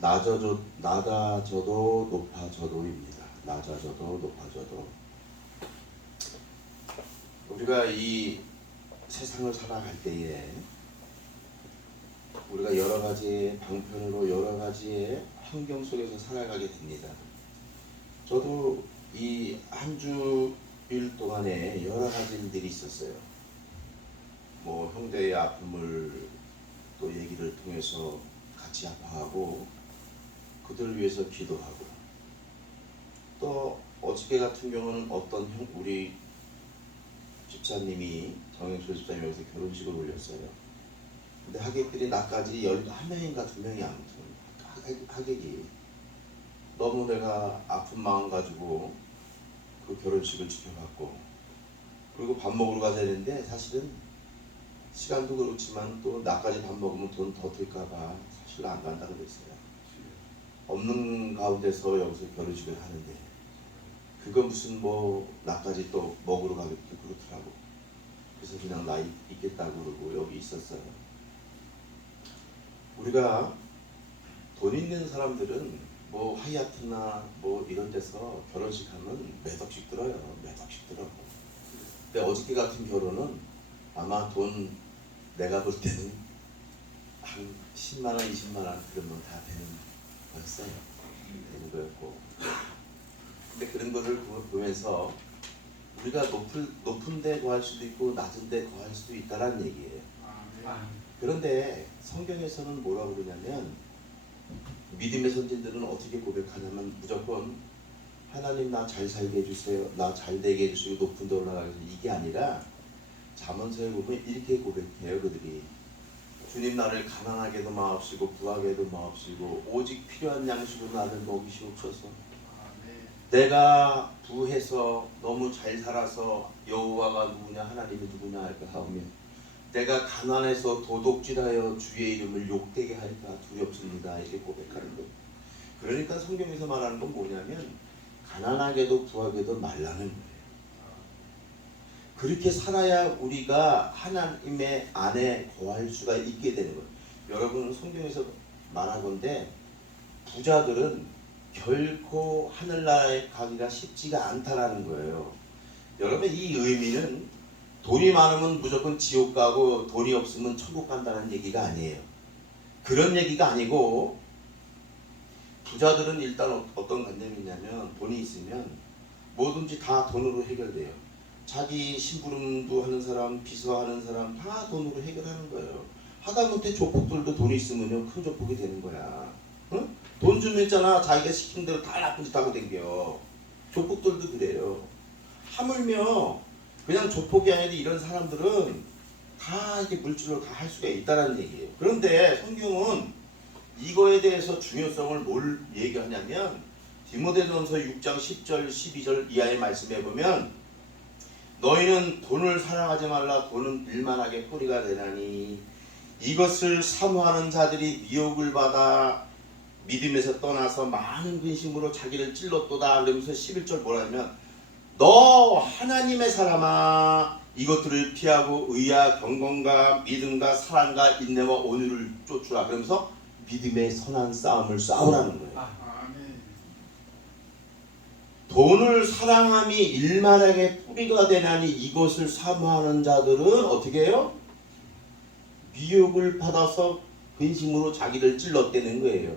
낮아져도 높아져도입니다. 낮아져도 높아져도. 우리가 이 세상을 살아갈 때에 우리가 여러 가지 방편으로 여러 가지의 환경 속에서 살아가게 됩니다. 저도 이 한 주일 동안에 여러 가지 일들이 있었어요. 뭐 형제의 아픔을 또 얘기를 통해서 같이 아파하고 그들을 위해서 기도하고, 또 어저께 같은 경우는 어떤 우리 집사님이 정영철 집사님이 여기서 결혼식을 올렸어요. 근데 하객들이 나까지 11명인가 2명이 아무튼 하객이 너무 내가 아픈 마음 가지고 그 결혼식을 지켜봤고, 그리고 밥 먹으러 가자 했는데 사실은 시간도 그렇지만 또 나까지 밥 먹으면 돈 더 들까봐 사실 안 간다고 그랬어요. 없는 가운데서 여기서 결혼식을 하는데 그거 무슨 뭐 나까지 또 먹으러 가기도 그렇더라고. 그래서 그냥 나 있겠다고 그러고 여기 있었어요. 우리가 돈 있는 사람들은 뭐 하얏트나 뭐 이런 데서 결혼식 하면 몇 억씩 들어요. 몇 억씩 들어. 근데 어저께 같은 결혼은 아마 돈 내가 볼 때는 한 10만원, 20만원 그러면 다 되는 거였어요. 되는 거였고. 근데 그런 거를 보면서 우리가 높은 데 거할 수도 있고 낮은 데 거할 수도 있다는 얘기예요. 그런데 성경에서는 뭐라고 그러냐면, 믿음의 선진들은 어떻게 고백하냐면 무조건 하나님 나 잘 살게 해주세요, 나 잘 되게 해주시고 높은 데 올라가게 해주세요, 이게 아니라 잠언서에 보면 이렇게 고백해요. 그들이 주님 나를 가난하게도 마옵시고 부하게도 마옵시고 오직 필요한 양식으로 나를 먹이시옵소서. 내가 부해서 너무 잘 살아서 여호와가 누구냐 하나님이 누구냐 할까 하오며, 내가 가난해서 도둑질하여 주의 이름을 욕되게 할까 두렵습니다. 이렇게 고백하는 거예요. 그러니까 성경에서 말하는 건 뭐냐면 가난하게도 부하게도 말라는 거예요. 그렇게 살아야 우리가 하나님의 안에 거할 수가 있게 되는 거예요. 여러분은 성경에서 말하건대 부자들은 결코 하늘나라에 가기가 쉽지가 않다라는 거예요. 여러분, 이 의미는 돈이 많으면 무조건 지옥 가고 돈이 없으면 천국 간다는 얘기가 아니에요. 그런 얘기가 아니고, 부자들은 일단 어떤 관념이냐면 돈이 있으면 뭐든지 다 돈으로 해결돼요. 자기 심부름도 하는 사람, 비서하는 사람 다 돈으로 해결하는 거예요. 하다못해 조폭들도 돈이 있으면요 큰 조폭이 되는 거야. 응? 돈 주면 있잖아, 자기가 시킨 대로 다 나쁜 짓 하고 댕겨. 조폭들도 그래요. 하물며 그냥 조폭이 아니라 이런 사람들은 다 이렇게 물질로 다 할 수가 있다는 얘기예요. 그런데 성경은 이거에 대해서 중요성을 뭘 얘기하냐면, 디모데전서 6장 10절 12절 이하의 말씀에 보면, 너희는 돈을 사랑하지 말라. 돈은 일만하게 뿌리가 되나니 이것을 사모하는 자들이 미혹을 받아 믿음에서 떠나서 많은 근심으로 자기를 찔렀도다. 그러면서 11절 뭐라냐면, 너 하나님의 사람아, 이것들을 피하고 의와 경건과 믿음과 사랑과 인내와 온유를 쫓으라. 그러면서 믿음의 선한 싸움을 싸우라는 거예요. 돈을 사랑함이 일만하게 뿌리가 되나니 이것을 사모하는 자들은 어떻게 해요? 미혹을 받아서 근심으로 자기를 찔렀다는 거예요.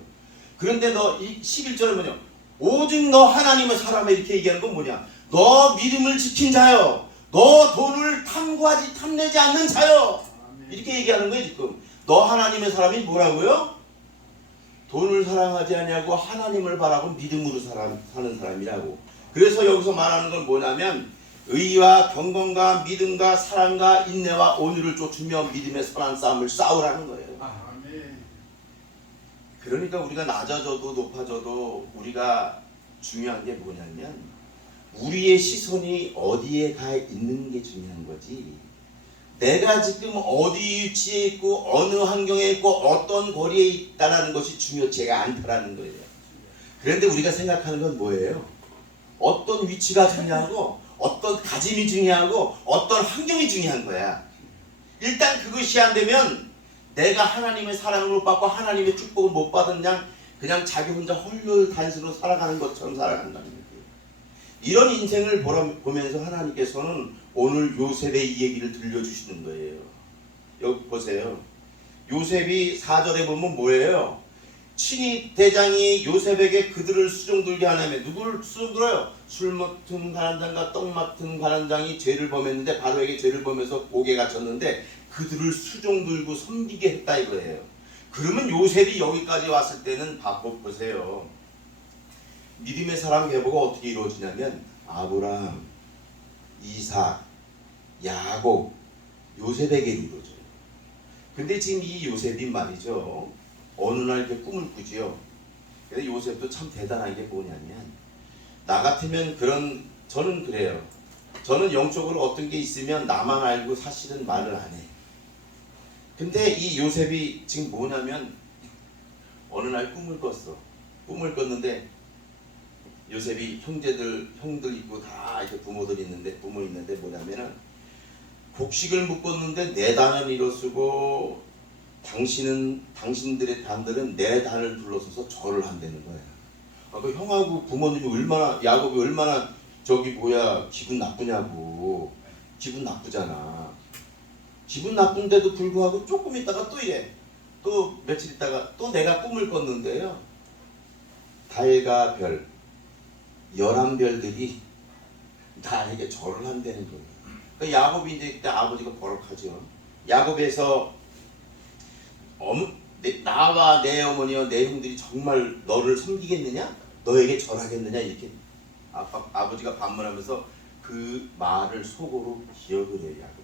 그런데 너 이 11절은 뭐냐? 오직 너 하나님의 사람에 이렇게 얘기하는 건 뭐냐? 너 믿음을 지킨 자요, 너 돈을 탐내지 않는 자요, 이렇게 얘기하는 거예요. 지금 너 하나님의 사람이 뭐라고요? 돈을 사랑하지 않냐고 하나님을 바라고 믿음으로 사는 사람이라고. 그래서 여기서 말하는 건 뭐냐면, 의와 경건과 믿음과 사랑과 인내와 온유를 쫓으며 믿음의 선한 싸움을 싸우라는 거예요. 그러니까 우리가 낮아져도 높아져도 우리가 중요한 게 뭐냐면, 우리의 시선이 어디에 가 있는 게 중요한 거지, 내가 지금 어디 위치에 있고 어느 환경에 있고 어떤 거리에 있다는 것이 중요치가 않다라는 거예요. 그런데 우리가 생각하는 건 뭐예요? 어떤 위치가 중요하고 어떤 가짐이 중요하고 어떤 환경이 중요한 거야. 일단 그것이 안 되면 내가 하나님의 사랑을 못 받고 하나님의 축복을 못 받은 양, 그냥 자기 혼자 헐헐 단수로 살아가는 것처럼 살아간다는 거예요. 이런 인생을 보면서 하나님께서는 오늘 요셉의 이 얘기를 들려주시는 거예요. 여기 보세요. 요셉이 4절에 보면 뭐예요? 친위 대장이 요셉에게 그들을 수종들게 하나며 누구를 수종들어요? 술 맡은 관원장과 떡 맡은 관원장이 죄를 범했는데 바로에게 죄를 범해서 옥에 갇혔는데 그들을 수종들고 섬기게 했다 이거예요. 그러면 요셉이 여기까지 왔을 때는 보세요. 믿음의 사람 계보가 어떻게 이루어지냐면 아브라함, 이삭, 야곱, 요셉에게 이루어져요. 근데 지금 이 요셉이 말이죠. 어느 날 이렇게 꿈을 꾸지요. 근데 요셉도 참 대단한 게 뭐냐면 나 같으면 저는 그래요. 저는 영적으로 어떤 게 있으면 나만 알고 사실은 말을 안 해. 근데 이 요셉이 지금 뭐냐면 어느 날 꿈을 꿨어. 꿈을 꿨는데 요셉이 형들 있고 다 이렇게 부모 있는데 뭐냐면은 곡식을 묶었는데 내 단을 일어쓰고 당신들의 단들은 내 단을 둘러서서 절을 한다는 거야. 그 형하고 부모님이 야곱이 얼마나 기분 나쁘냐고. 기분 나쁘잖아. 기분 나쁜데도 불구하고 조금 있다가 또 이래. 또 며칠 있다가 또 내가 꿈을 꿨는데요. 달과 별, 11별들이 나에게 절을 한다는 거예요. 그러니까 야곱이 이제 그때 아버지가 버럭하죠. 야곱에서 나와 내 어머니와 내 형들이 정말 너를 섬기겠느냐? 너에게 절하겠느냐? 이렇게 아버지가 반문하면서 그 말을 속으로 기억을 해요. 야곱.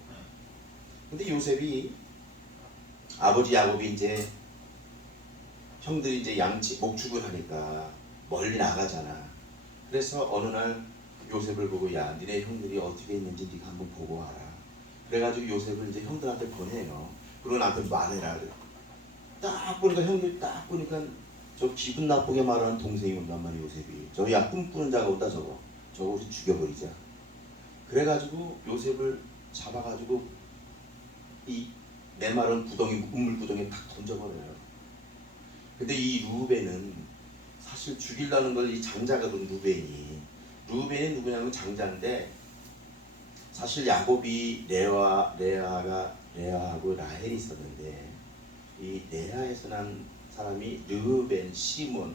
근데 요셉이 아버지 야곱이 이제 형들이 이제 목축을 하니까 멀리 나가잖아. 그래서 어느 날 요셉을 보고 야 니네 형들이 어떻게 있는지 네가 한번 보고 와라. 그래가지고 요셉을 이제 형들한테 보내요. 그리고 나한테 말해라. 딱 보니까 형들이 딱 보니까 저 기분 나쁘게 말하는 동생이 온단 말이야. 요셉이 저 야 꿈꾸는 자가 온다 저거 우리 죽여버리자. 그래가지고 요셉을 잡아가지고 이 메마른 우물 구덩이에 탁 던져버려요. 근데 이 루벤은 사실 죽이려는 걸 이 장자거든. 루벤이 누구냐면 장자인데 사실 야곱이 레아하고 라헬이 있었는데 이 레아에서 난 사람이 르벤, 시몬,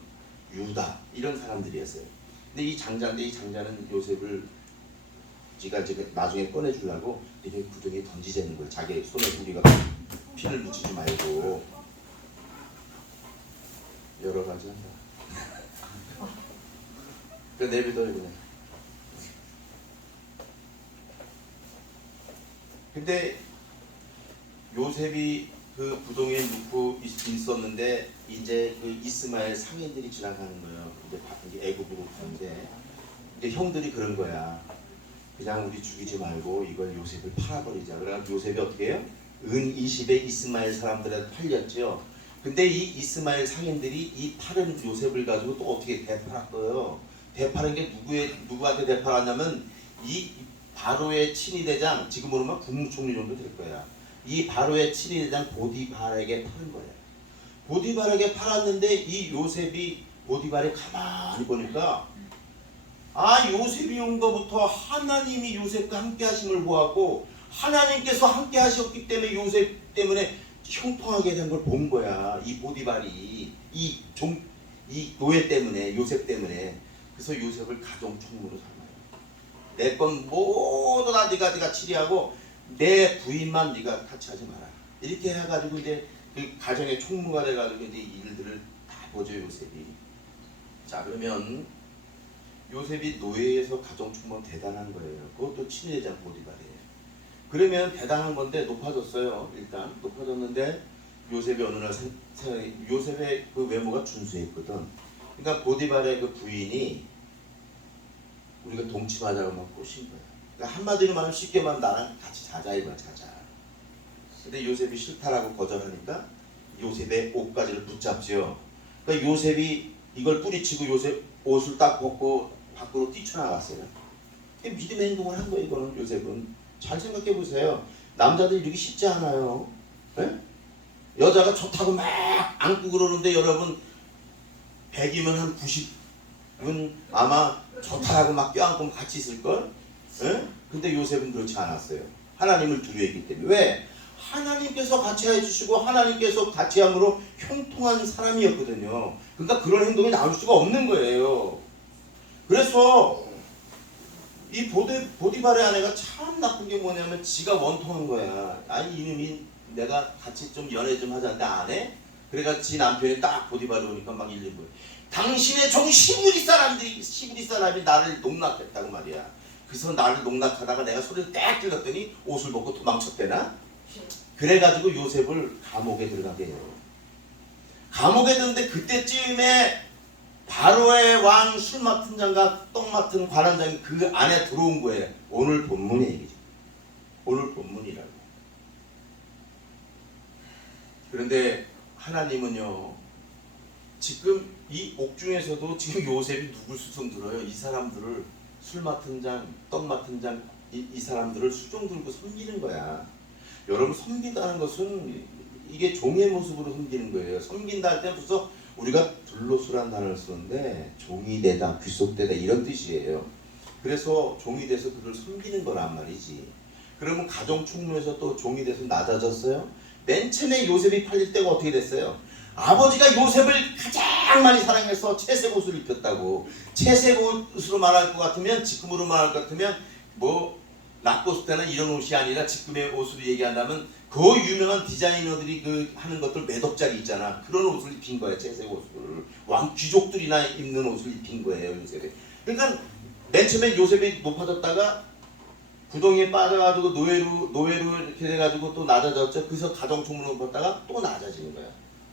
유다 이런 사람들이었어요. 근데 이 장자는 요셉을 지가 나중에 꺼내주려고 이렇게 구덩이에 던지자는 거예요. 자기 손에 우리가 피를 묻히지 말고 여러 가지 한다. 그 내비둬요 그냥. 근데 요셉이 그 부동에 넣고 있었는데 이제 그 이스마엘 상인들이 지나가는 거예요. 이제 애굽으로 가는데 이제 형들이 그런 거야. 그냥 우리 죽이지 말고 이걸 요셉을 팔아버리자. 그래서 요셉이 어떻게 해요? 은 20에 이스마엘 사람들한테 팔렸죠. 근데 이 이스마엘 상인들이 이 파른 요셉을 가지고 또 어떻게 되팔았어요. 되팔은 게 누구한테 되팔았냐면 이 바로의 친위대장, 지금으로 면 국무총리 정도 될 거야. 이 바로의 친위대장 보디발에게 파는 거예요. 보디발에게 팔았는데 이 요셉이 보디발에 가만히 보니까 요셉이 온 거부터 하나님이 요셉과 함께 하심을 보았고 하나님께서 함께 하셨기 때문에 요셉 때문에 형통하게 된 걸 본 거야. 이 보디발이 이 노예 때문에, 요셉 때문에. 그래서 요셉을 가정 총무로 삼아요. 내 건 모두 다 네가 치리하고 내 부인만 네가 같이 하지 마라. 이렇게 해가지고 이제 그 가정의 총무가 돼가지고 이제 일들을 다 보죠 요셉이. 자 그러면 요셉이 노예에서 가정 총무는 대단한 거예요. 그것도 친위대장 보디발이에요. 그러면 대단한 건데 높아졌어요. 일단 높아졌는데 요셉이 어느 날 요셉의 그 외모가 준수했거든. 그러니까 보디발의 그 부인이 우리가 동침하자고 막 꼬신 거야. 그러니까 한마디로 말하면 쉽게 말하면 나랑 같이 자자 이거야. 자자. 근데 요셉이 싫다라고 거절하니까 요셉의 옷가지를 붙잡지요. 그러니까 요셉이 이걸 뿌리치고 요셉 옷을 딱 벗고 밖으로 뛰쳐나갔어요. 믿음의 행동을 한 거예요. 이거는 요셉은. 잘 생각해 보세요. 남자들이 이렇게 쉽지 않아요. 네? 여자가 좋다고 막 안고 그러는데 여러분 100이면 한 90은 아마 좋다라고 막 껴안고 같이 있을걸? 예? 근데 요셉은 그렇지 않았어요. 하나님을 두려워했기 때문에. 왜? 하나님께서 같이 해주시고 하나님께서 같이 함으로 형통한 사람이었거든요. 그러니까 그런 행동이 나올 수가 없는 거예요. 그래서 이 보디발의 아내가 참 나쁜 게 뭐냐면 지가 원통한 거야. 아니 이놈이 내가 같이 좀 연애 좀 하자는데 안 해? 그래가 지 남편이 딱 보디발이 오니까 막 일린 거야. 당신의 종 시부리 사람이 나를 농락했다고 말이야. 그래서 나를 농락하다가 내가 소리를 딱 질렀더니 옷을 벗고 도망쳤대나? 그래가지고 요셉을 감옥에 들어가게 해요. 감옥에 들었는데 그때쯤에 바로의 왕 술 맡은 장과 떡 맡은 관원장이 그 안에 들어온 거예요. 오늘 본문의 얘기죠. 오늘 본문이라고. 그런데 하나님은요, 지금 이 옥중에서도 지금 요셉이 누굴 수종 들어요? 이 사람들을 술 맡은 장, 떡 맡은 장, 이 사람들을 수종 들고 섬기는 거야. 여러분, 섬긴다는 것은 이게 종의 모습으로 섬기는 거예요. 섬긴다 할 때 벌써 우리가 불로수란 단어를 쓰는데 종이 되다, 귀속되다 이런 뜻이에요. 그래서 종이 돼서 그를 섬기는 거란 말이지. 그러면 가정 총무에서 또 종이 돼서 낮아졌어요? 맨 처음에 요셉이 팔릴 때가 어떻게 됐어요? 아버지가 요셉을 가장 많이 사랑해서 채색 옷을 입혔다고. 채색 옷으로 말할 것 같으면, 지금으로 말할 것 같으면 뭐 라코스 때는 이런 옷이 아니라 지금의 옷으로 얘기한다면 그 유명한 디자이너들이 그 하는 것들 몇 억짜리 있잖아. 그런 옷을 입힌 거예요. 채색 옷을. 왕 귀족들이나 입는 옷을 입힌 거예요. 요셉이. 그러니까 맨 처음에 요셉이 높아졌다가 부동에 빠져가지고 노예로 이렇게 돼가지고 또 낮아졌죠. 그래서 가정총무로 봤다가 또 낮아지는 거야.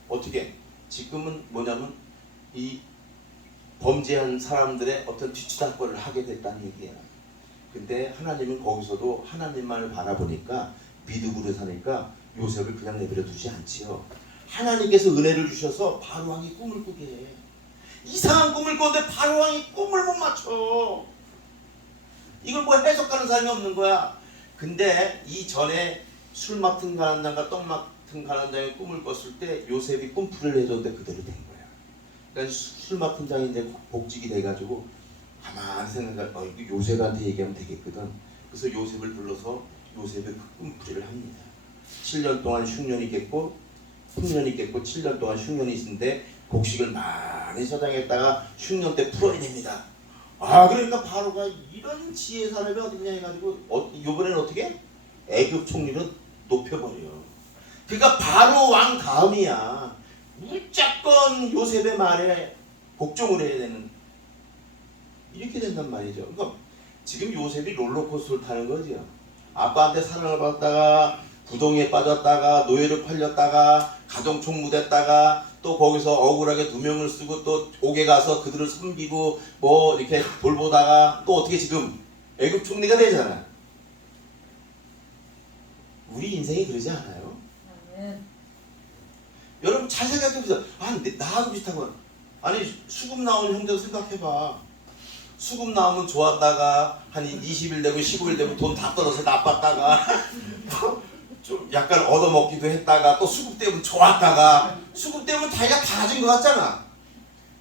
어떻게? 지금은 뭐냐면 이 범죄한 사람들의 어떤 뒤치다거리를 하게 됐다는 얘기야. 근데 하나님은 거기서도 하나님만을 바라보니까 믿음으로 사니까 요셉을 그냥 내버려 두지 않지요. 하나님께서 은혜를 주셔서 바로왕이 꿈을 꾸게 해. 이상한 꿈을 꿨는데 바로왕이 꿈을 못 맞춰. 이걸 뭐 해석하는 사람이 없는 거야. 근데 이전에 술 맡은 가난장과 떡 맡은 가난장의 꿈을 꿨을 때 요셉이 꿈풀이를 해줬는데 그대로 된 거야. 그러니까 술 맡은 장이 이제 복직이 돼가지고 가만히 생각할 이거 요셉한테 얘기하면 되겠거든. 그래서 요셉을 불러서 요셉의 그 꿈풀이를 합니다. 7년 동안 흉년이 있겠고 흉년이 있겠고 7년 동안 흉년이 있는데 곡식을 많이 저장했다가 흉년 때 풀어냅니다. 그러니까 바로가 이런 지혜 사람이 어딨냐 해가지고 이번에는 어떻게? 애굽 총리로 높여버려. 그러니까 바로 왕 다음이야. 무조건 요셉의 말에 복종을 해야 되는, 이렇게 된단 말이죠. 그러니까 지금 요셉이 롤러코스터를 타는 거죠. 아빠한테 사랑을 받다가 부동에 빠졌다가 노예로 팔렸다가 가정총무 됐다가 또 거기서 억울하게 2명을 쓰고 또 옥에 가서 그들을 섬기고 뭐 이렇게 돌보다가 또 어떻게 지금 애굽 총리가 되잖아. 우리 인생이 그러지 않아요? 여러분 잘 생각해보세요. 나하고 비슷한 건 아니 수급 나온 형제도 생각해봐. 수급 나오면 좋았다가 한 20일 되고 15일 되면 돈 다 떨어서 나빴다가 좀 약간 얻어먹기도 했다가 또 수급 때문에 좋았다가 수급 때문에 자기가 다 가진 것 같잖아.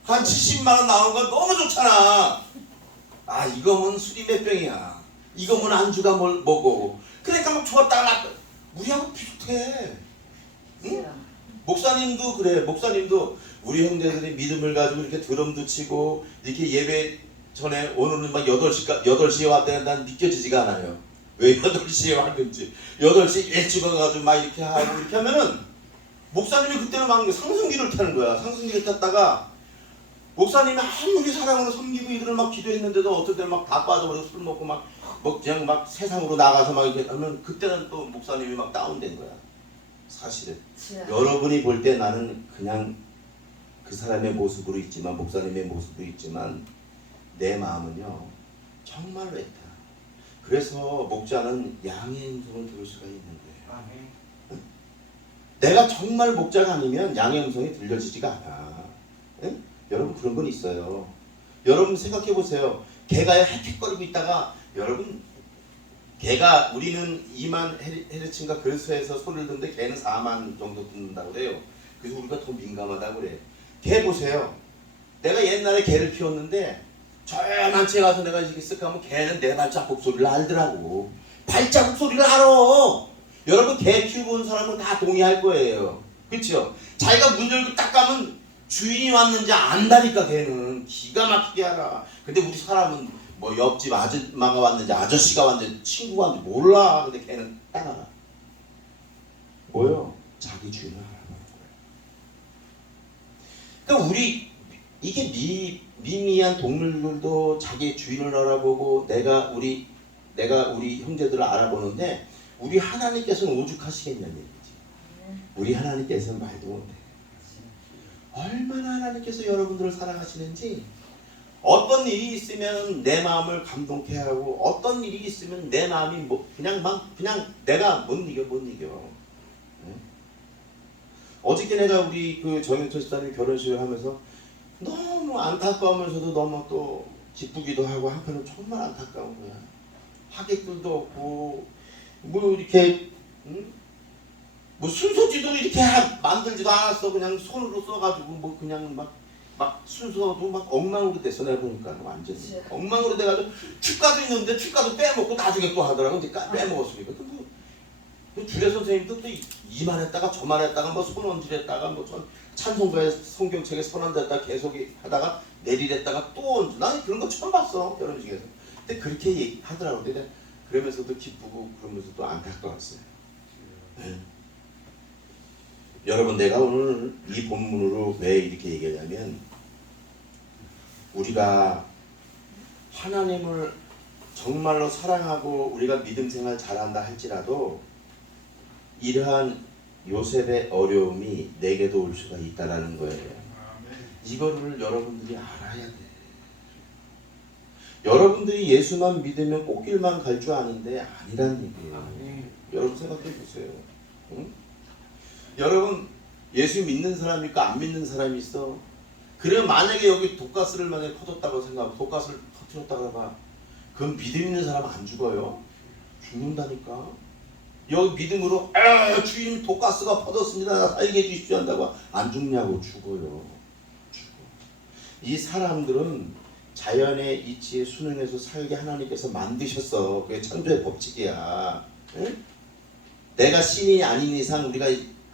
한 70만원 나오는 건 너무 좋잖아. 이거면 술이 몇 병이야. 이거면 안주가 뭐고. 그러니까 막 좋았다가 나빴다. 우리하고 비슷해. 응? 목사님도 그래. 목사님도 우리 형제들이 믿음을 가지고 이렇게 드럼도 치고 이렇게 예배 전에 오늘은 막 8시에 왔다는 난 믿겨지지가 않아요. 왜 8시에 왔는지. 8시에 일찍 와가지고 막 이렇게 하고 이렇게 하면은 목사님이 그때는 막 상승기를 타는 거야. 상승기를 탔다가 목사님이 아무리 사랑으로 섬기고 이들을 막 기도했는데도 어떨 때는 막 다 빠져버리고 술 먹고 막 그냥 막 세상으로 나가서 막 이렇게 하면 그때는 또 목사님이 막 다운된 거야. 사실은. 여러분이 볼 때 나는 그냥 그 사람의 모습으로 있지만 목사님의 모습으로 있지만 내 마음은요 정말로 했다. 그래서 목자는 양의 음성을 들을 수가 있는 거예요. 내가 정말 목자가 아니면 양의 음성이 들려지지가 않아. 응? 여러분 그런 건 있어요. 여러분 생각해 보세요. 개가 헥헥거리고 있다가 여러분 개가 우리는 2만 헤르츠인가 그래서 소리를 듣는데 개는 4만 정도 듣는다고 그래요. 그래서 우리가 더 민감하다고 그래. 개 보세요. 내가 옛날에 개를 키웠는데 조용한 채 가서 내가 이렇게 쓱 하면 개는 내 발자국 소리를 알더라고. 발자국 소리를 알아. 여러분 개 키워본 사람은 다 동의할 거예요. 그렇죠? 자기가 문 열고 딱 가면 주인이 왔는지 안다니까. 개는 기가 막히게 알아. 근데 우리 사람은 뭐 옆집 아줌마가 왔는지 아저씨가 왔는지 친구가 왔는지 몰라. 근데 걔는 딱 알아. 뭐요? 자기 주인을 알아보는 거예요. 그러니까 이게 미미한 동물들도 자기 주인을 알아보고 내가 우리 형제들을 알아보는데 우리 하나님께서는 오죽하시겠냐는 얘기지. 우리 하나님께서는 말도 못해. 얼마나 하나님께서 여러분들을 사랑하시는지. 어떤 일이 있으면 내 마음을 감동케 하고 어떤 일이 있으면 내 마음이 그냥 내가 못 이겨. 네? 어저께 내가 우리 그 정영철 집사님 결혼식을 하면서 너무 안타까우면서도 너무 또 기쁘기도 하고 한편으로 정말 안타까운 거야. 하객들도 없고 뭐 이렇게 뭐 순서지도 이렇게 만들지도 않았어. 그냥 손으로 써가지고 뭐 그냥 막 순서도 막 엉망으로 됐어. 내가 보니까 완전히 엉망으로 돼가지고 축가도 있는데 축가도 빼먹고 나중에 또 하더라고. 근데 빼먹었으니까 그 주례 선생님도 또 이만했다가 저만했다가 뭐 손언질했다가 뭐 찬송가에 성경책에 선언됐다 계속 하다가 내리랬다가 또 나는 그런 거 처음 봤어. 결혼식에서. 근데 그렇게 하더라고. 근데 그러면서도 기쁘고 그러면서도 안타까웠어요. 네. 여러분 내가 오늘 이 본문으로 왜 이렇게 얘기하냐면 우리가 하나님을 정말로 사랑하고 우리가 믿음 생활 잘한다 할지라도 이러한 요셉의 어려움이 내게도 올 수가 있다라는 거예요. 이거를 여러분들이 알아야 돼. 여러분들이 예수만 믿으면 꽃길만 갈 줄 아는데 아니란 얘기예요. 여러분 생각해 보세요. 응? 여러분 예수 믿는 사람이 있고 안 믿는 사람이 있어. 그래 만약에 여기 독가스를 만약에 퍼졌다고 생각하고 독가스를 터뜨렸다고 해봐. 그건 믿음 있는 사람 안 죽어요? 죽는다니까. 여기 믿음으로 주님 독가스가 퍼졌습니다. 살게 해주십시오 한다고 안 죽냐고. 죽어요. 죽어. 이 사람들은 자연의 이치에 순응해서 살게 하나님께서 만드셨어. 그게 창조의 법칙이야. 응? 내가 신이 아닌 이상 우리가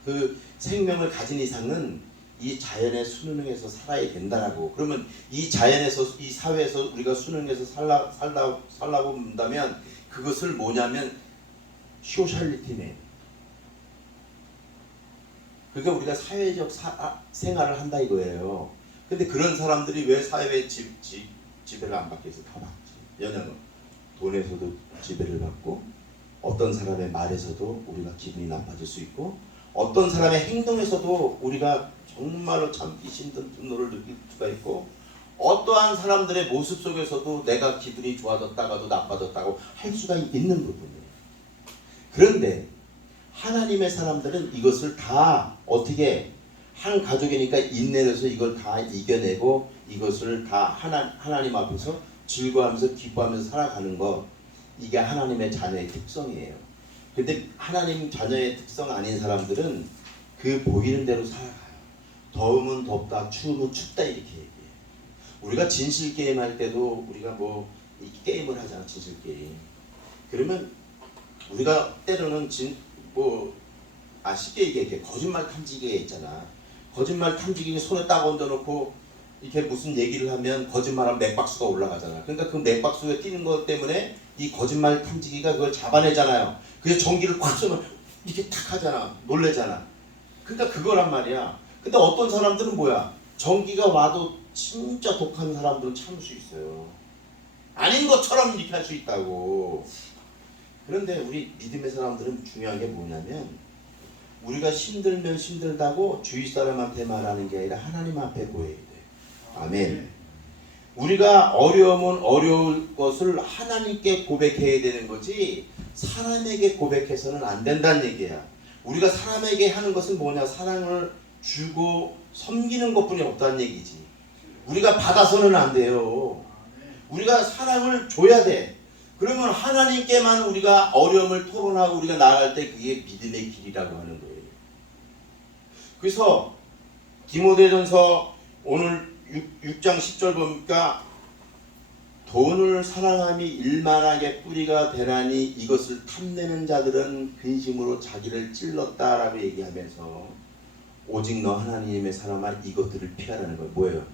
그 생명을 가진 이상은 이 자연에 순응해서 살아야 된다라고. 그러면 이 자연에서 이 사회에서 우리가 순응해서 살라고 본다면 그것을 뭐냐면 소셜리티네. 그러니까 우리가 사회적 생활을 한다 이거예요. 근데 그런 사람들이 왜 사회의 지배를 안 받게 해서 다 받지. 왜냐면 돈에서도 지배를 받고 어떤 사람의 말에서도 우리가 기분이 나빠질 수 있고 어떤 사람의 행동에서도 우리가 정말로 참기 힘든 분노를 느낄 수가 있고 어떠한 사람들의 모습 속에서도 내가 기분이 좋아졌다가도 나빠졌다고 할 수가 있는 부분이에요. 그런데 하나님의 사람들은 이것을 다 어떻게 한 가족이니까 인내해서 이걸 다 이겨내고 이것을 다 하나님 앞에서 즐거워하면서 기뻐하면서 살아가는 것, 이게 하나님의 자녀의 특성이에요. 근데 하나님 자녀의 특성 아닌 사람들은 그 보이는 대로 살아가요. 더우면 덥다, 추우면 춥다 이렇게 얘기해요. 우리가 진실 게임 할 때도 우리가 뭐 이 게임을 하잖아. 진실 게임. 그러면 우리가 때로는 쉽게 얘기해 거짓말 탐지기가 있잖아. 거짓말 탐지기는 손에 딱 얹어놓고 이렇게 무슨 얘기를 하면 거짓말하면 맥박수가 올라가잖아. 그러니까 그 맥박수에 뛰는 것 때문에 이 거짓말 탐지기가 그걸 잡아내잖아요. 그래서 전기를 꽉 쏘면 이렇게 탁 하잖아. 놀래잖아. 그러니까 그거란 말이야. 근데 어떤 사람들은 뭐야? 전기가 와도 진짜 독한 사람들은 참을 수 있어요. 아닌 것처럼 이렇게 할 수 있다고. 그런데 우리 믿음의 사람들은 중요한 게 뭐냐면 우리가 힘들면 힘들다고 주위 사람한테 말하는 게 아니라 하나님 앞에 고해야 돼. 아멘. 우리가 어려우면 어려울 것을 하나님께 고백해야 되는 거지 사람에게 고백해서는 안 된다는 얘기야. 우리가 사람에게 하는 것은 뭐냐? 사랑을 주고 섬기는 것뿐이 없다는 얘기지. 우리가 받아서는 안 돼요. 우리가 사랑을 줘야 돼. 그러면 하나님께만 우리가 어려움을 토론하고 우리가 나아갈 때 그게 믿음의 길이라고 하는 거예요. 그래서 디모데전서 오늘 6장 10절 보니까 돈을 사랑함이 일만하게 뿌리가 되나니 이것을 탐내는 자들은 근심으로 자기를 찔렀다라고 얘기하면서 오직 너 하나님의 사람아 이것들을 피하라는 거예요. 뭐예요?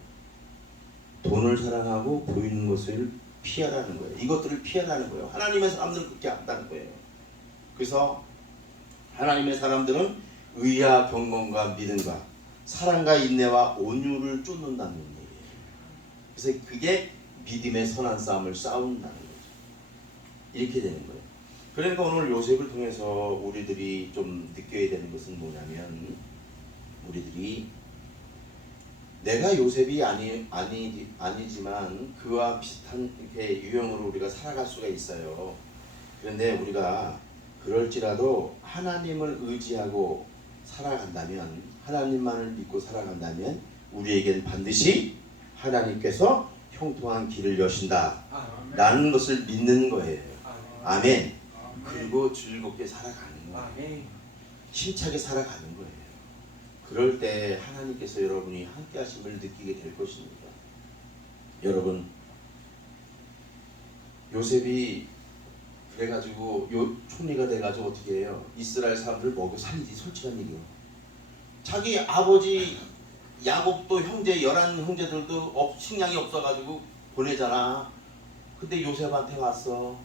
돈을 사랑하고 보이는 것을 피하라는 거예요. 이것들을 피하라는 거예요. 하나님의 사람들은 그렇게 한다는 거예요. 그래서 하나님의 사람들은 의와 경건과 믿음과 사랑과 인내와 온유를 쫓는다는 얘기예요. 그래서 그게 믿음의 선한 싸움을 싸운다는 거죠. 이렇게 되는 거예요. 그러니까 오늘 요셉을 통해서 우리들이 좀 느껴야 되는 것은 뭐냐면 우리들이 내가 요셉이 아니지만 그와 비슷한 이렇게 유형으로 우리가 살아갈 수가 있어요. 그런데 우리가 그럴지라도 하나님을 의지하고 살아간다면 하나님만을 믿고 살아간다면 우리에겐 반드시 하나님께서 형통한 길을 여신다 라는 것을 믿는 거예요. 아멘. 그리고 즐겁게 살아가는 거예요. 힘차게 살아가는 거예요. 그럴 때 하나님께서 여러분이 함께 하심을 느끼게 될 것입니다. 여러분 요셉이 그래가지고 총리가 돼가지고 어떻게 해요? 이스라엘 사람들을 먹여 살리지. 솔직한 얘기요. 자기 아버지 야곱도 형제 11형제들도 식량이 없어가지고 보내잖아. 근데 요셉한테 왔어.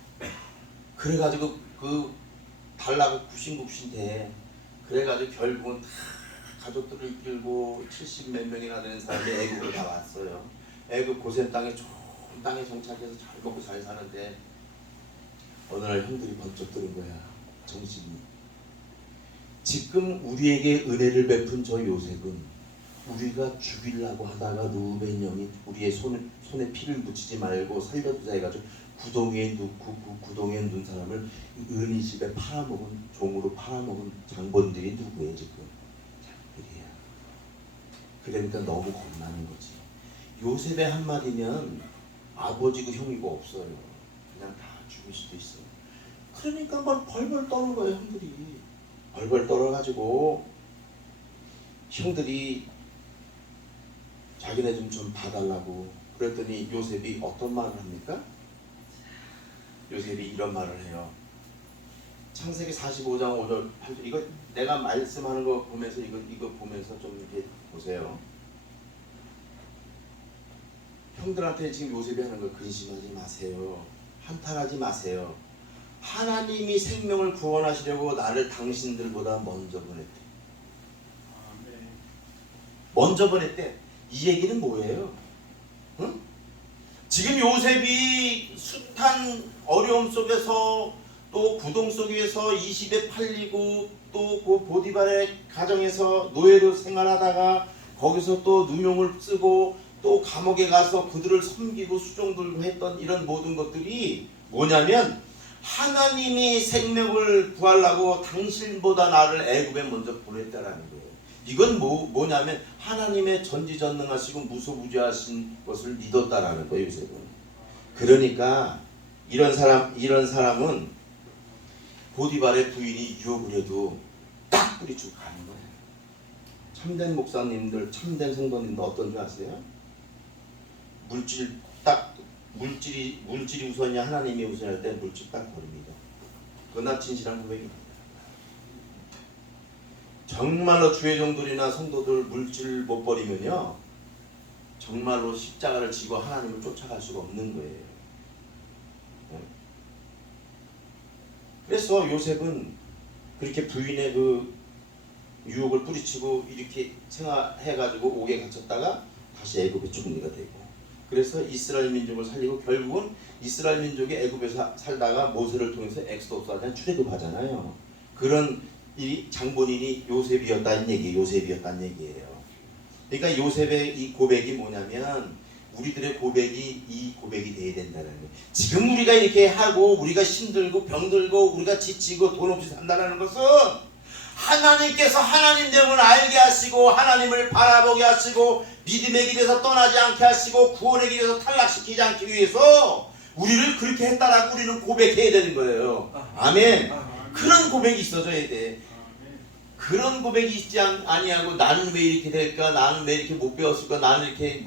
그래가지고 그 달라고 굽신굽신대. 그래가지고 결국은 다 가족들을 이끌고 70 몇 명이나 되는 사람이 애국으로 다 왔어요. 애국 고센 땅에 좋은 땅에 정착해서 잘 먹고 잘 사는데 어느 날 형들이 번쩍 드는 거야. 정신이. 지금 우리에게 은혜를 베푼 저 요셉은 우리가 죽이려고 하다가 루벤 형이 우리의 손에 피를 묻히지 말고 살려두자 해가지고 구덩이에 넣고 그 구덩이에 넣은 사람을 은희 집에 팔아먹은 종으로 팔아먹은 장본들이 누구예요 지금? 장본들이야. 그러니까 너무 겁나는 거지. 요셉의 한마디면 아버지고 형이고 없어요. 그냥 다 죽을 수도 있어요. 그러니까 막 벌벌 떠는 거예요. 형들이 벌벌 떨어가지고 형들이 자기네 좀 봐달라고 그랬더니 요셉이 어떤 말을 합니까? 요셉이 이런 말을 해요. 창세기 45장 5절 8절 이거 내가 말씀하는 거 보면서 이거 보면서 좀 이렇게 보세요. 형들한테 지금 요셉이 하는 거 근심하지 마세요. 한탄하지 마세요. 하나님이 생명을 구원하시려고 나를 당신들보다 먼저 보냈대. 먼저 보냈대. 이 얘기는 뭐예요? 응? 지금 요셉이 숱한 어려움 속에서 또 구동 속에서 20에 팔리고 또 그 보디발의 가정에서 노예로 생활하다가 거기서 또 누명을 쓰고 또 감옥에 가서 그들을 섬기고 수종들고 했던 이런 모든 것들이 뭐냐면 하나님이 생명을 구하려고 당신보다 나를 애굽에 먼저 보냈다라는 거예요. 이건 뭐냐면 하나님의 전지전능하시고 무소부지하신 것을 믿었다라는 거예요. 요셉은. 그러니까 이런 사람은 보디발의 부인이 유혹을 해도 딱 뿌리치고 가는 거예요. 참된 목사님들, 참된 성도님들 어떤 줄 아세요? 물질이 우선이냐 하나님이 우선할 때 물질 딱 버립니다. 그러나 진실한 고백입니다. 정말로 주의 종들이나 성도들 물질을 못 버리면요 정말로 십자가를 지고 하나님을 쫓아갈 수가 없는 거예요. 그래서 요셉은 그렇게 부인의 그 유혹을 뿌리치고 이렇게 생활해가지고 옥에 갇혔다가 다시 애굽의 총리가 되고 그래서 이스라엘 민족을 살리고 결국은 이스라엘 민족이 애굽에서 살다가 모세를 통해서 엑소더스 하잖아요. 출애굽하잖아요. 그런 이 장본인이 요셉이었다는 얘기예요. 그러니까 요셉의 이 고백이 뭐냐면 우리들의 고백이 이 고백이 돼야 된다는 거예요. 지금 우리가 이렇게 하고 우리가 힘들고 병들고 우리가 지치고 돈 없이 산다는 것은 하나님께서 하나님 되음을 알게 하시고 하나님을 바라보게 하시고 믿음의 길에서 떠나지 않게 하시고 구원의 길에서 탈락시키지 않기 위해서 우리를 그렇게 했다라고 우리는 고백해야 되는 거예요. 아멘. 그런 고백이 있어줘야 돼. 그런 고백이 있지 아니하고 나는 왜 이렇게 될까? 나는 왜 이렇게 못 배웠을까? 나는 이렇게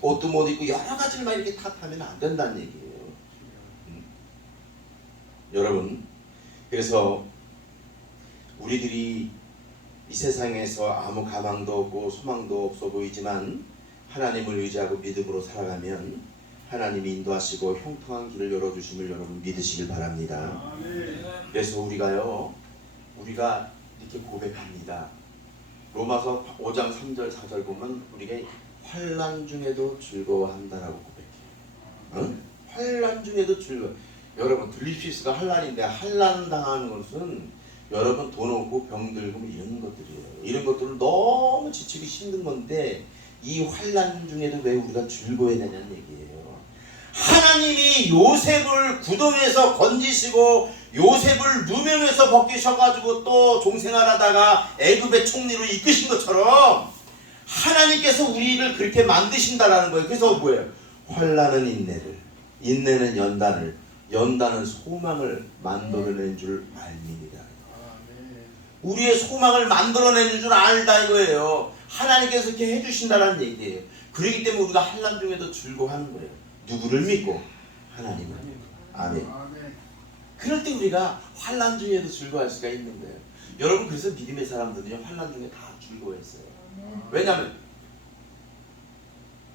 옷도 못 입고 여러 가지를 막 이렇게 탓하면 안 된다는 얘기예요. 여러분, 그래서 우리들이 이 세상에서 아무 가망도 없고 소망도 없어 보이지만 하나님을 의지하고 믿음으로 살아가면 하나님이 인도하시고 형통한 길을 열어주심을 여러분 믿으시길 바랍니다. 그래서 우리가 이렇게 고백합니다. 로마서 5장 3절 4절 보면 우리가 환난 중에도 즐거워한다라고 고백해요. 응? 환난 중에도 즐거워. 여러분 들리시스가 환난인데 환난 당하는 것은 여러분 돈 없고 병들고 이런 것들이에요. 이런 것들을 너무 지치기 힘든 건데 이 환난 중에도 왜 우리가 즐거워해야 되냐는 얘기예요. 하나님이 요셉을 구덩이에서 건지시고 요셉을 누명에서 벗기셔가지고 또 종생활하다가 애굽의 총리로 이끄신 것처럼 하나님께서 우리를 그렇게 만드신다라는 거예요. 그래서 뭐예요? 환난은 인내를, 인내는 연단을, 연단은 소망을 만들어낸 줄 알미니라. 우리의 소망을 만들어내는 줄 알다 이거예요. 하나님께서 이렇게 해주신다는 얘기예요. 그렇기 때문에 우리가 환난 중에도 즐거워하는 거예요. 누구를 믿고? 하나님을. 아멘. 그럴 때 우리가 환난 중에도 즐거워할 수가 있는 거예요. 여러분 그래서 믿음의 사람들은요 환난 중에 다 즐거워했어요. 왜냐하면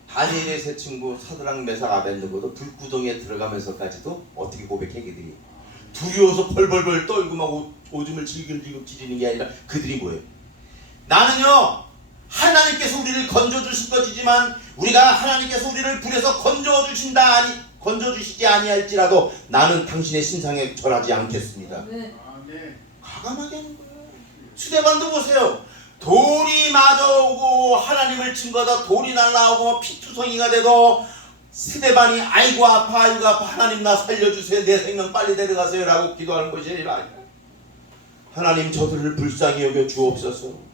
다니엘의 세 친구 사드락 메삭 아벤느고도 불구덩이에 들어가면서까지도 어떻게 고백해 그들이 두려워서 벌벌벌 떨고 막 오줌을 질글질글 지르는 게 아니라 그들이 뭐예요? 나는요 하나님께서 우리를 건져주실 것이지만 우리가 하나님께서 우리를 불에서 건져주시지 아니할지라도 나는 당신의 신상에 절하지 않겠습니다. 과감하게 하는 거예요. 수대반도 보세요. 돌이 맞아오고 하나님을 증거하다 돌이 날라오고 피투성이가 돼도 스데반이 아이고 아파 하나님 나 살려주세요. 내 생명 빨리 데려가세요 라고 기도하는 것이 아니라 하나님 저들을 불쌍히 여겨 주옵소서.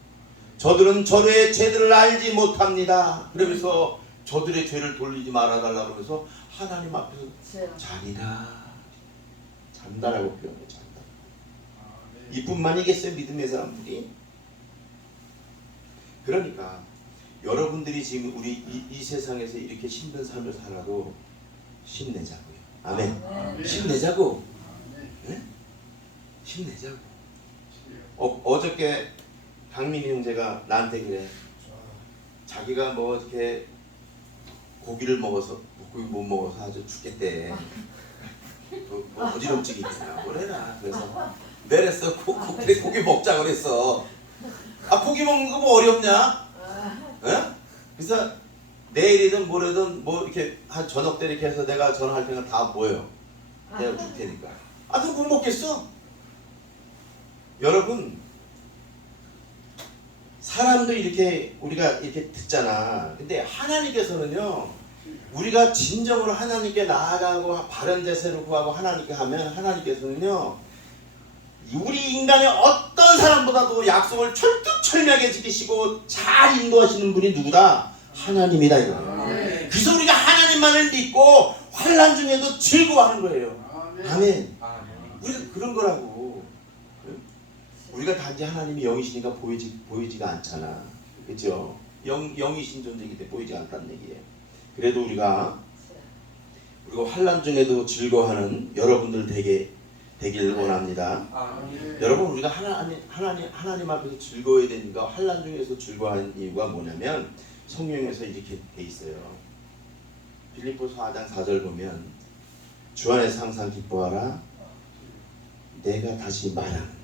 저들은 저의 죄들을 알지 못합니다. 그러면서 저들의 죄를 돌리지 말아달라고 하면서 하나님 앞에서 잔다라고 표현해요. 잔다. 이뿐만이겠어요 믿음의 사람들이. 그러니까 여러분들이 지금 우리 이 세상에서 이렇게 힘든 삶을 살아도 힘내자고요. 아멘. 힘내자고. 네? 힘내자고. 어저께 강민이 형제가 나한테 그래. 자기가 뭐 이렇게 고기를 먹어서 고기 못 먹어서 아주 죽겠대. 뭐 어지럼증이 있잖아. 뭐래나. 그래서 내랬어. 그래 고기 먹자 그랬어. 아 고기 먹는 거 뭐 어렵냐? 에? 그래서 내일이든 모레든 뭐 이렇게 한 저녁 때 이렇게 해서 내가 전화할 때는 다 모여. 내가 줄 테니까. 아 그럼 못 먹겠어? 여러분 사람도 이렇게 우리가 이렇게 듣잖아. 근데 하나님께서는요 우리가 진정으로 하나님께 나아가고 바른 자세로 구하고 하나님께 하면 하나님께서는요 우리 인간의 어떤 사람보다도 약속을 철두철미하게 지키시고 잘 인도하시는 분이 누구다? 하나님이다 이거예요. 그래서 우리가 하나님만을 믿고 환난 중에도 즐거워하는 거예요. 아멘. 우리가 그런 거라고. 우리가 단지 하나님이 영이시니까 보이지가 않잖아. 그렇죠? 영이신 존재이기 때문에 보이지 않다는 얘기예요. 그래도 우리가 환난 중에도 즐거워하는 여러분들 되길 원합니다. 여러분 우리가 하나님 앞에서 즐거워야 되니까 환난 중에서 즐거워하는 이유가 뭐냐면 성경에서 이렇게 돼 있어요. 빌립보서 4장 4절 보면 주 안에서 항상 기뻐하라. 내가 다시 말하는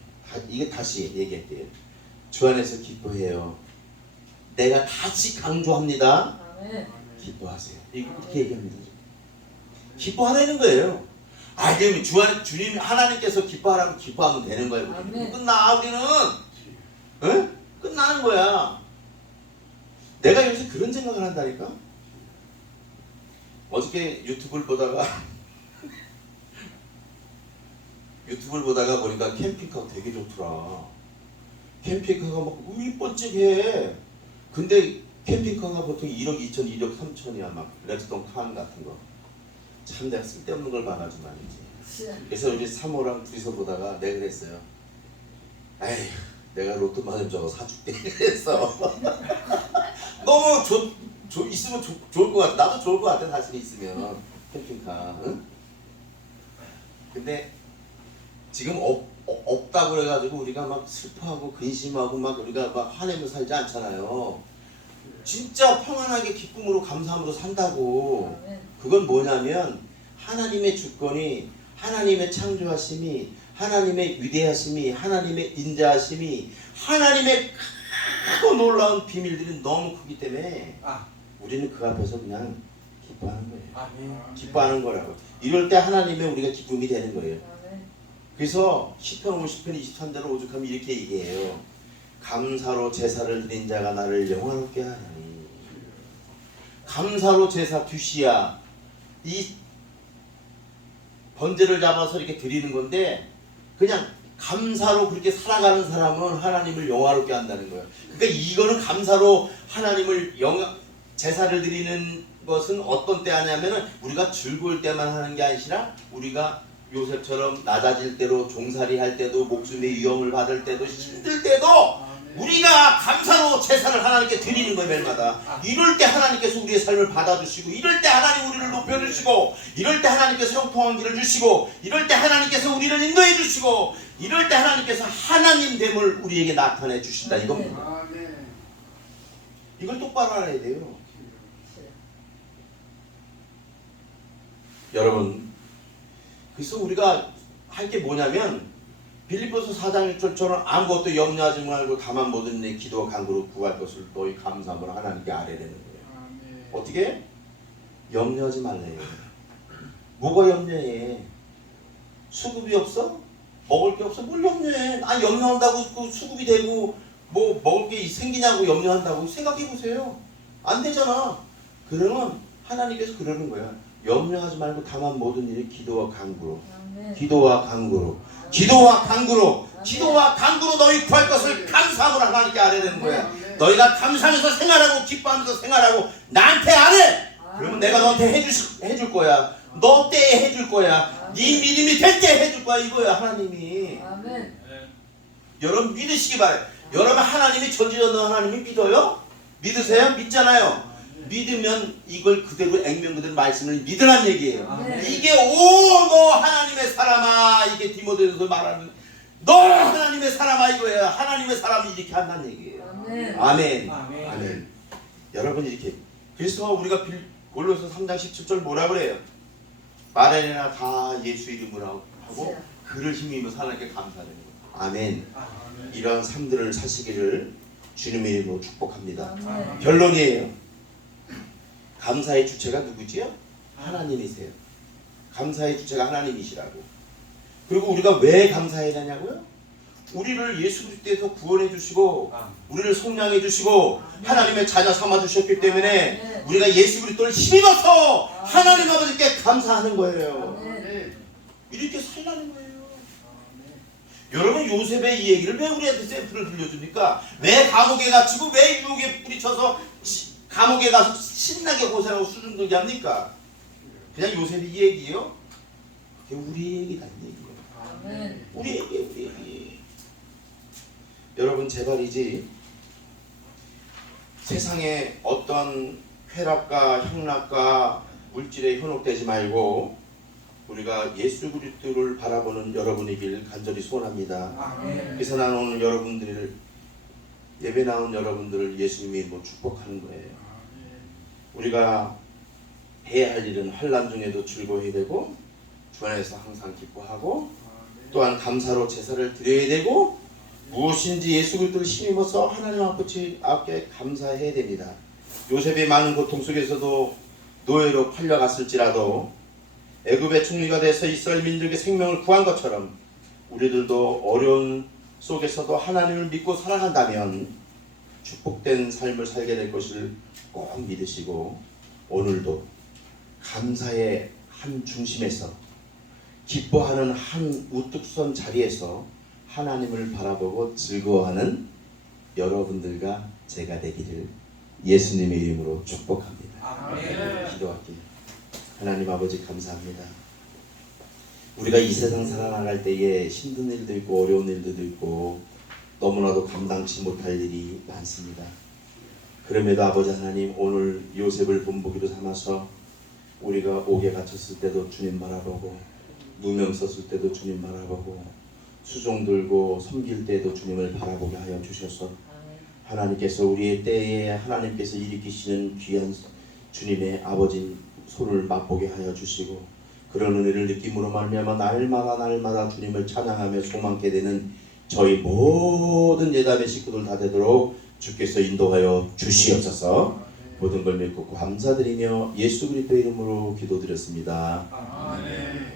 이게 다시 얘기할게요. 주 안에서 기뻐해요. 내가 다시 강조합니다. 기뻐하세요. 이렇게 얘기합니다. 기뻐하라는 거예요. 아, 그럼 주님 하나님께서 기뻐하라고 기뻐하면 되는 거예요. 끝나 우리는. 에? 끝나는 거야. 내가 요새 그런 생각을 한다니까. 어저께 유튜브를 보다가 보니까 캠핑카가 되게 좋더라. 캠핑카가 막 이뻐찌게. 근데 캠핑카가 보통 1억 2천, 1억 3천이야. 막 렉스톤 칸 같은 거. 참 내가 쓸데없는 걸 봐가지고 말이지. 그래서 이제 사모랑 둘이서 보다가 내가 그랬어요. 에이, 내가 로또 맞으면 저거 사줄게 그래서 너무 있으면 좋을 것 같아. 나도 좋을 것 같아 사실 있으면 캠핑카. 응? 근데 지금 없다고 그래가지고 우리가 막 슬퍼하고 근심하고 막 우리가 막 화내며 살지 않잖아요. 진짜 평안하게 기쁨으로 감사함으로 산다고. 그건 뭐냐면 하나님의 주권이, 하나님의 창조하심이, 하나님의 위대하심이, 하나님의 인자하심이, 하나님의 크고 놀라운 비밀들이 너무 크기 때문에 우리는 그 앞에서 그냥 기뻐하는 거예요. 기뻐하는 거라고. 이럴 때 하나님의 우리가 기쁨이 되는 거예요. 그래서 시편 50편 23절로 오죽하면 이렇게 얘기해요. 감사로 제사를 드린 자가 나를 영화롭게 하나니. 감사로 제사 듀시야. 이 번제를 잡아서 이렇게 드리는 건데 그냥 감사로 그렇게 살아가는 사람은 하나님을 영화롭게 한다는 거예요. 그러니까 이거는 감사로 하나님을 제사를 드리는 것은 어떤 때 하냐면은 우리가 즐거울 때만 하는 게 아니라 우리가 요셉처럼 낮아질 때로 종살이 할 때도 목숨의 위험을 받을 때도 힘들 때도 우리가 감사로 제사를 하나님께 드리는 거예요. 매일마다. 이럴 때 하나님께서 우리의 삶을 받아주시고, 이럴 때 하나님 우리를 높여주시고, 이럴 때 하나님께서 형통한 길을 주시고, 이럴 때 하나님께서 우리를 인도해 주시고, 이럴 때 하나님께서 하나님됨을 우리에게 나타내 주신다 이겁니다. 이걸 똑바로 알아야 돼요. 여러분, 그래서 우리가 할 게 뭐냐면 빌립보서 4장 6절처럼 아무것도 염려하지 말고 다만 모든 내 기도와 간구로 구할 것을 너희 감사함으로 하나님께 아뢰라는 거예요. 어떻게? 염려하지 말래요. 뭐가 염려해? 수급이 없어? 먹을 게 없어? 뭘 염려해? 염려한다고 그 수급이 되고 뭐 먹을 게 생기냐고 염려한다고 생각해 보세요. 안 되잖아. 그러면 하나님께서 그러는 거야. 염려하지 말고 다만 모든 일에 기도와 간구로, 기도와 간구로, 기도와 간구로, 기도와 간구로 너희 구할 것을 감사함으로 하나님께 아뢰는 거야. 너희가 감사하면서 생활하고 기뻐하면서 생활하고 나한테 아뢰. 그러면 내가 너한테 해줄 거야. 너 때에 해줄 거야. 네 믿음이 될 때 해줄 거야. 이거야 하나님이. 아멘. 여러분 믿으시기 바래요. 여러분 하나님이 전지전능 하나님이 믿어요? 믿으세요? 믿잖아요. 믿으면 이걸 그대로 액면 그대로 말씀을 믿으란 얘기예요. 이게 너 하나님의 사람아, 이게 디모데전서 말하는 너 하나님의 사람아 이거예요. 하나님의 사람이 이렇게 한다는 얘기예요. 아멘. 아멘. 아멘. 아멘. 여러분 이렇게 그래서 우리가 골로새 3장 17절 뭐라 그래요? 말해내나 다 예수 이름으로 하고 그를 힘입어서 하나님께 감사하는 거예요. 아멘. 아멘. 이러한 삶들을 사시기를 주님의 이름으로 축복합니다. 아멘. 결론이에요. 감사의 주체가 누구지요? 하나님이세요. 감사의 주체가 하나님이시라고. 그리고 우리가 왜 감사해야 되냐고요? 우리를 예수 그리스도에서 구원해 주시고 우리를 속량해 주시고 하나님의 자녀 삼아 주셨기 때문에 우리가 예수 그리스도를 힘입어서 하나님 아버지께 감사하는 거예요. 이렇게 살라는 거예요. 여러분 요셉의 이 얘기를 왜 우리한테 샘플을 들려줍니까? 왜 감옥에 갇히고 왜 유혹에 뿌리쳐서 감옥에 가서 신나게 고생하고 수준 들게 합니까? 그냥 요셉이 이 얘기요? 그게 우리 얘기다 이 얘기예요. 우리 얘기. 여러분 제발이지 세상에 어떤 쾌락과 향락과 물질에 현혹되지 말고 우리가 예수 그리스도를 바라보는 여러분이길 간절히 소원합니다. 그래서 나는 오늘 여러분들을 예배 나온 여러분들을 예수님이 축복하는 거예요. 우리가 해야 할 일은 환난 중에도 즐거워야 되고 주 안에서 항상 기뻐하고 또한 감사로 제사를 드려야 되고 무엇인지 예수 그리스도를 힘입어서 하나님 앞에 감사해야 됩니다. 요셉이 많은 고통 속에서도 노예로 팔려갔을지라도 애굽의 총리가 돼서 이스라엘 민족의 생명을 구한 것처럼 우리들도 어려운 속에서도 하나님을 믿고 살아간다면 축복된 삶을 살게 될 것을 꼭 믿으시고 오늘도 감사의 한 중심에서 기뻐하는 한 우뚝선 자리에서 하나님을 바라보고 즐거워하는 여러분들과 제가 되기를 예수님의 이름으로 축복합니다. 아멘. 기도할게요. 하나님 아버지 감사합니다. 우리가 이 세상 살아나갈 때에 힘든 일도 있고 어려운 일도 있고 너무나도 감당치 못할 일이 많습니다. 그럼에도 아버지 하나님, 오늘 요셉을 본보기로 삼아서 우리가 옥에 갇혔을 때도 주님 바라보고, 누명 썼을 때도 주님 바라보고, 수종 들고 섬길 때도 주님을 바라보게 하여 주셔서 하나님께서 우리의 때에 하나님께서 일으키시는 귀한 주님의 아버지 손을 맛보게 하여 주시고, 그런 은혜를 느낌으로 말미암아 날마다 주님을 찬양하며 소망케 되는 저희 모든 예담의 식구들 다 되도록 주께서 인도하여 주시옵소서. 모든 걸 믿고 감사드리며 예수 그리스도 이름으로 기도드렸습니다. 아멘.